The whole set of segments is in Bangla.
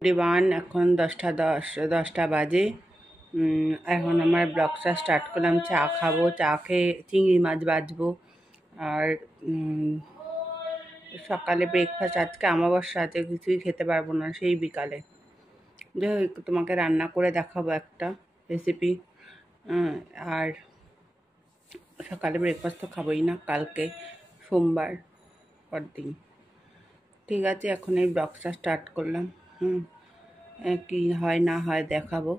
এভরিওয়ান, এখন 10টা বাজে। এখন আমার ব্লগটা স্টার্ট করলাম। চা খাবো, চা খেয়ে চিংড়ি মাছ ভাজবো। আর সকালে ব্রেকফাস্ট, আজকে অমাবস্যা আছে, কিছুই খেতে পারবো না, সেই বিকালে যাই হোক তোমাকে রান্না করে দেখাবো একটা রেসিপি। আর সকালে ব্রেকফাস্ট তো খাবোই না, কালকে সোমবার পরদিন। ঠিক আছে, এখন এই ব্লগটা স্টার্ট করলাম। কি হয় না হয় দেখাবো।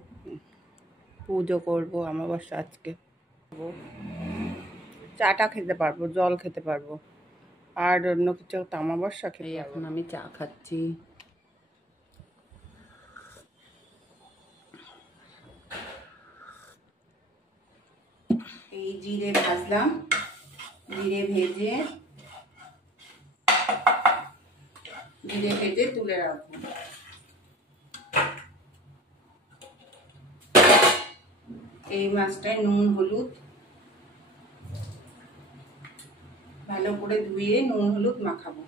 পুজো করবো, অমাবস্যা আজকে। চাটা খেতে পারবো, জল খেতে পারবো, আর অন্য কিছু তো অমাবস্যা খেয়ে। এখন আমি চা খাচ্ছি। এই জিরে ভাজলাম, জিরে ভেজে তুলে রাখবো। এই মাছটায় নুন হলুদ ভালো করে ধুয়ে নুন হলুদ মাখাবো।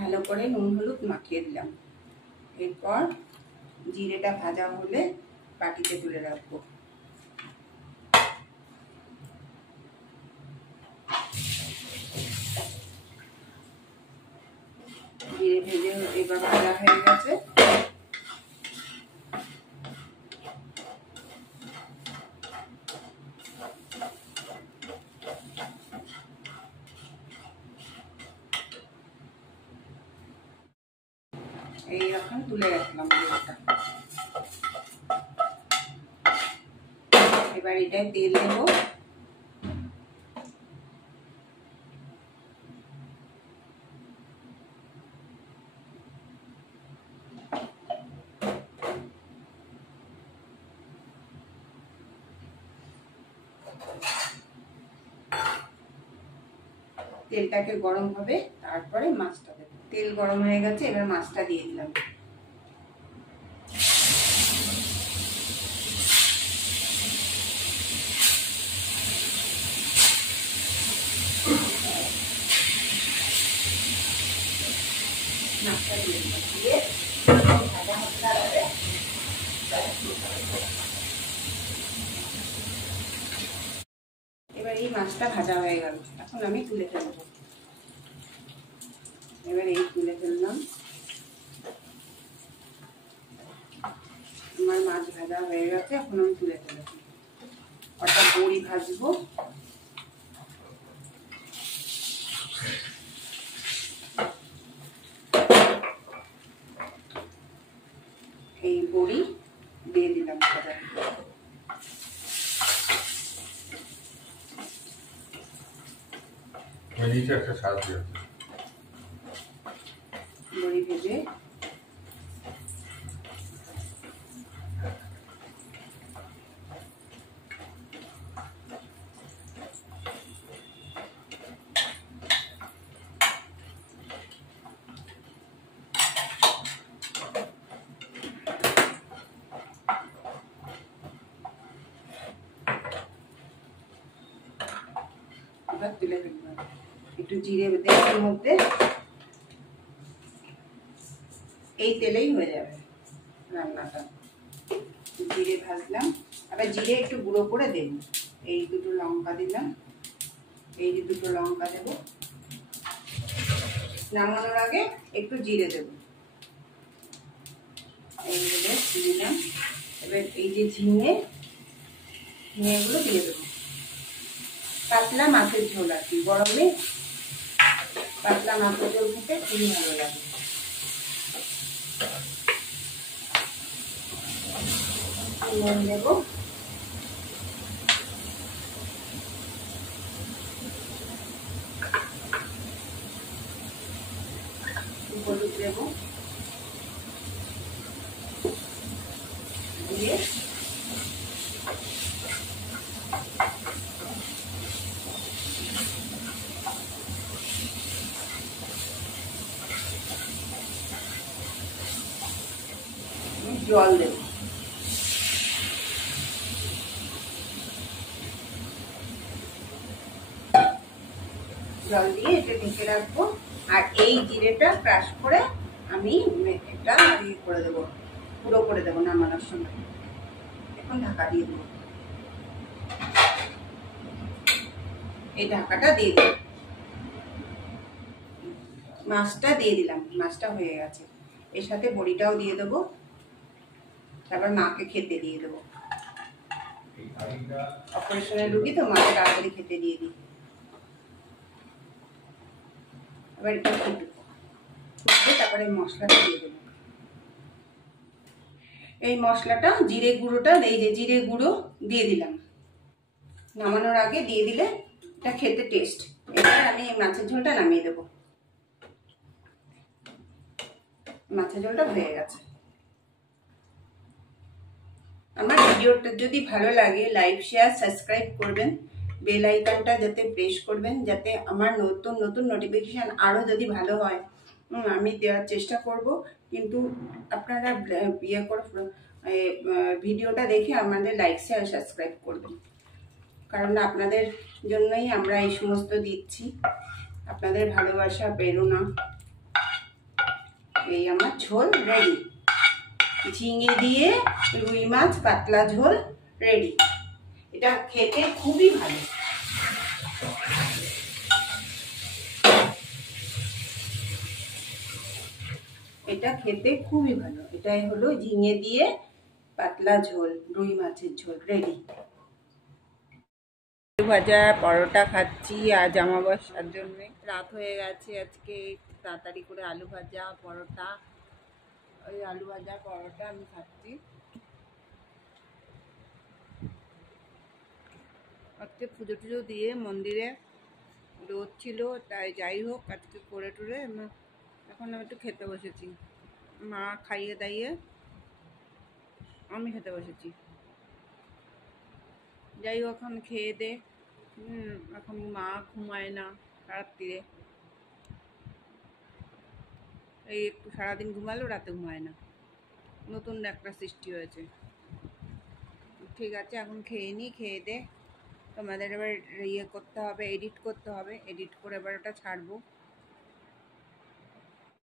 ভালো করে নুন হলুদ মাখিয়ে দিলাম। এরপর জিরেটা ভাজা হলে বাটিতে তুলে রাখবো। জিরে ভেজে এবার ভাজা হয়ে গেছে। এইরকম তুলে রাখলাম জিরেটা। এবার এটাই তেল দেবো। তেলটাকে গরম হবে, তারপরে মাছটা দেবো। তেল গরম হয়ে গেছে, এবার মাছটা দিয়ে দিলাম। মাছটা দিয়ে দিলাম, দিয়ে ভাজা মশলা হবে। এবার এই মাছটা ভাজা হয়ে গেল, এখন আমি তুলে ফেলবো। এবার এই তুলে ফেললাম। আমার মাছ ভাজা হয়ে গেছে, এখন আমি তুলে ফেলবো। অর্থাৎ বড়ি ভাজবো। এই বড়ি দিয়ে দিলাম। বড়ি ভেজে তুলে ফেললাম। একটু জিরে দেওয়ার মধ্যে এই তেলেই হয়ে যাবে রান্নাটা। জিরে ভাজলাম, আবার জিরে একটু গুঁড়ো করে দেব। এই দুটো লঙ্কা দিলাম, এই যে দুটো লঙ্কা দেব। নামানোর আগে একটু জিরে দেব। এইগুলো দিলাম। এবার এই যে ঝিঙেগুলো দিয়ে দেবো। পাতলা মাছের ঝোল আর কি, গরমে পাতলা মাছের ঝোল খেতে খুবই ভালো লাগে। নুন দেব, দেবো, দিয়ে জল দেব। জল দিয়ে এটা ঢেকে রাখবো। আর এই জিরেটা ক্রাশ করে আমি এটা করে দেবো, গুঁড়ো করে দেবো নামানোর সময়। এখন ঢাকা দিয়ে দেবো, এই ঢাকাটা দিয়ে দিই। মাছটা দিয়ে দিলাম, মাছটা হয়ে গেছে। এর সাথে বড়িটাও দিয়ে দেবো, তারপর মাকে খেতে দিয়ে দেবো। অপারেশনের রুগী তো, মাকে তাড়াতাড়ি খেতে দিয়ে দিই। এবার এটা ফুটবে, তারপরে মশলাটা দিয়ে দেবো। এই মশলাটা জিরে গুঁড়োটা, এই যে জিরে গুঁড়ো দিয়ে দিলাম, নামানোর আগে দিয়ে দিলে এটা খেতে টেস্ট। এবার আমি মাছের ঝোলটা নামিয়ে দেবো। মাছের ঝোলটা হয়ে গেছে। আমার ভিডিওটা যদি ভালো লাগে লাইক শেয়ার সাবস্ক্রাইব করবেন, বেল আইকনটা যাতে প্রেস করবেন, যাতে আমার নতুন নতুন নোটিফিকেশান আরও যদি ভালো হয় আমি দেওয়ার চেষ্টা করব। কিন্তু আপনারা ইয়ে করে ভিডিওটা দেখে আমাদের লাইক শেয়ার সাবস্ক্রাইব করবেন, কারণ আপনাদের জন্যই আমরা এই সমস্ত দিচ্ছি। আপনাদের ভালোবাসা প্রেরণা। এই আমার ঝোল রেডি, ঝিঙে দিয়ে রুই মাছ পাতলা ঝোল রেডি। এটা খেতে খুবই ভালো। এটা খেতে খুবই ভালো। এটাই হলো ঝিঙে দিয়ে পাতলা ঝোল, রুই মাছের ঝোল রেডি। আলু ভাজা পরোটা খাচ্ছি আজ অমাবস্যার জন্য। রাত হয়ে গেছে, আজকে তাড়াতাড়ি করে আলু ভাজা পরোটা, ওই আলু ভাজা পরোটা আমি খাচ্ছি। আজকে পুজো টুজো দিয়ে মন্দিরে রোদ ছিল, তাই যাই হোক আজকে করে টুরে এখন আমি একটু খেতে বসেছি। মা খাইয়ে দাইয়ে আমি খেতে বসেছি। যাই হোক এখন খেয়ে দে, এখন মা ঘুমায় না রাত্রিরে, এই একটু সারাদিন ঘুমালো, রাতে ঘুমায় না, নতুন একটা সৃষ্টি হয়েছে। ঠিক আছে এখন খেয়ে নিই, খেয়ে দে। তোমাদের এবার ইয়ে করতে হবে, এডিট করতে হবে, এডিট করে এবার ওটা ছাড়বো।